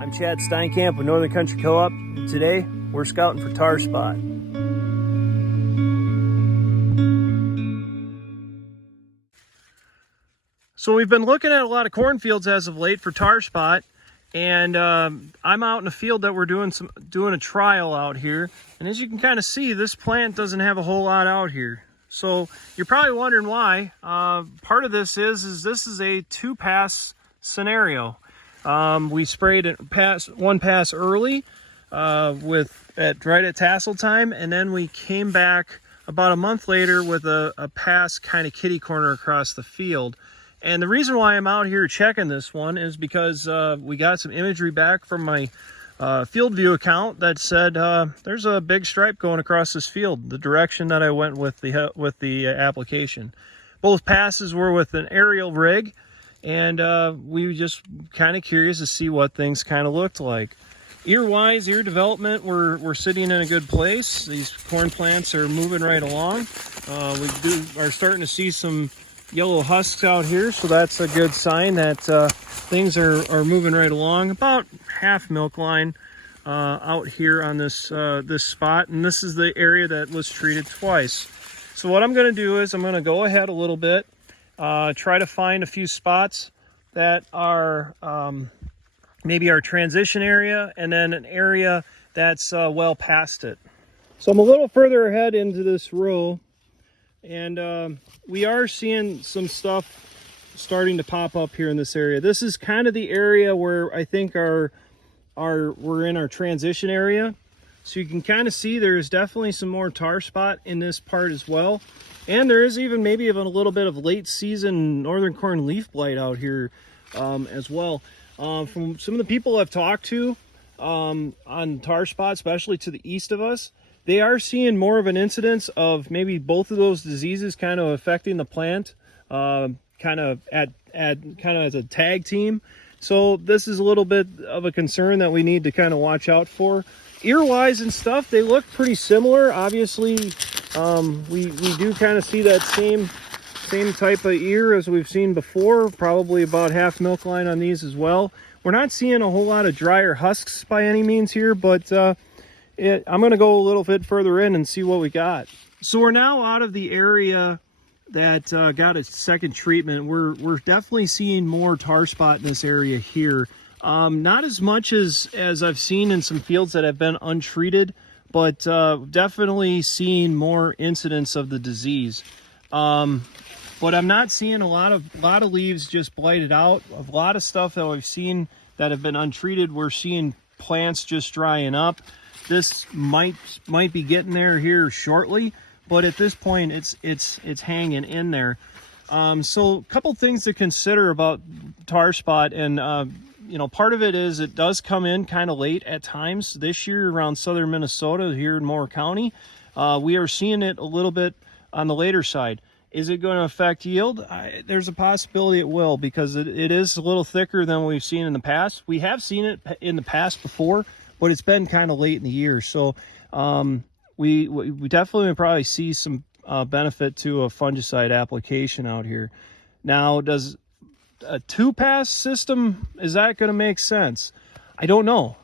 I'm Chad Steinkamp with Northern Country Co-op, and today we're scouting for tar spot. So we've been looking at a lot of cornfields as of late for tar spot, and I'm out in a field that we're doing a trial out here, and as you can kind of see, this plant doesn't have a whole lot out here. So you're probably wondering why. Part of this is this is a two-pass scenario. We sprayed one pass early right at tassel time, and then we came back about a month later with a pass kind of kitty corner across the field. And the reason why I'm out here checking this one is because we got some imagery back from my field view account that said there's a big stripe going across this field, the direction that I went with the application. Both passes were with an aerial rig, and we were just kind of curious to see what things kind of looked like. Ear-wise, ear development, we're sitting in a good place. These corn plants are moving right along. We are starting to see some yellow husks out here, so that's a good sign that things are moving right along. About half milk line out here on this spot, and this is the area that was treated twice. So what I'm going to do is I'm going to go ahead a little bit, try to find a few spots that are maybe our transition area, and then an area that's well past it. So I'm a little further ahead into this row, and we are seeing some stuff starting to pop up here in this area. This is kind of the area where I think we're in our transition area. So you can kind of see there's definitely some more tar spot in this part as well. And there is even maybe even a little bit of late season northern corn leaf blight out here as well. From some of the people I've talked to on tar spot, especially to the east of us, they are seeing more of an incidence of maybe both of those diseases kind of affecting the plant, kind of as a tag team. So this is a little bit of a concern that we need to kind of watch out for. Ear-wise and stuff, they look pretty similar. Obviously, we do kind of see that same type of ear as we've seen before, probably about half milk line on these as well. We're not seeing a whole lot of drier husks by any means here, but I'm going to go a little bit further in and see what we got. So we're now out of the area that got its second treatment. We're definitely seeing more tar spot in this area here. Not as much as I've seen in some fields that have been untreated, but definitely seeing more incidence of the disease. But I'm not seeing a lot of leaves just blighted out. A lot of stuff that we've seen that have been untreated, we're seeing plants just drying up. This might be getting there here shortly, but at this point it's hanging in there. So a couple things to consider about tar spot, and part of it is it does come in kind of late at times. This year around southern Minnesota here in Moore County, we are seeing it a little bit on the later side. Is it going to affect yield? There's a possibility it will, because it is a little thicker than we've seen in the past. We have seen it in the past before, but it's been kind of late in the year. So we definitely would probably see some benefit to a fungicide application out here. Now, does a two-pass system, is that going to make sense? I don't know.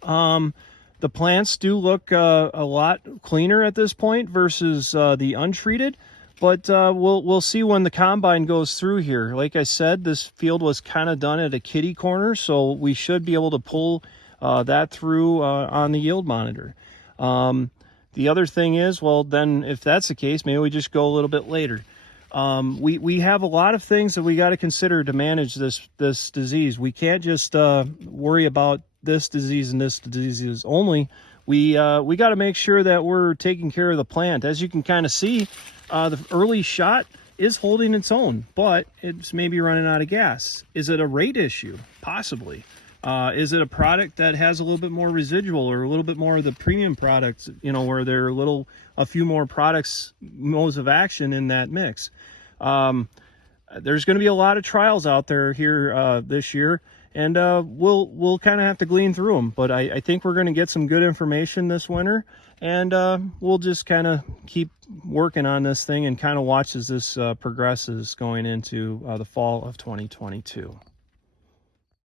The plants do look a lot cleaner at this point versus the untreated, but we'll see when the combine goes through here. Like I said, this field was kind of done at a kitty corner, so we should be able to pull that through on the yield monitor. The other thing is, well, then if that's the case, maybe we just go a little bit later. We have a lot of things that we got to consider to manage this disease. We can't just worry about this disease and this disease only. We got to make sure that we're taking care of the plant. As you can kind of see, the early shot is holding its own, but it's maybe running out of gas. Is it a rate issue? Possibly. Is it a product that has a little bit more residual, or a little bit more of the premium products, where there are a few more modes of action in that mix? There's going to be a lot of trials out there here this year, and we'll kind of have to glean through them. But I think we're going to get some good information this winter, and we'll just kind of keep working on this thing and kind of watch as this progresses going into the fall of 2022.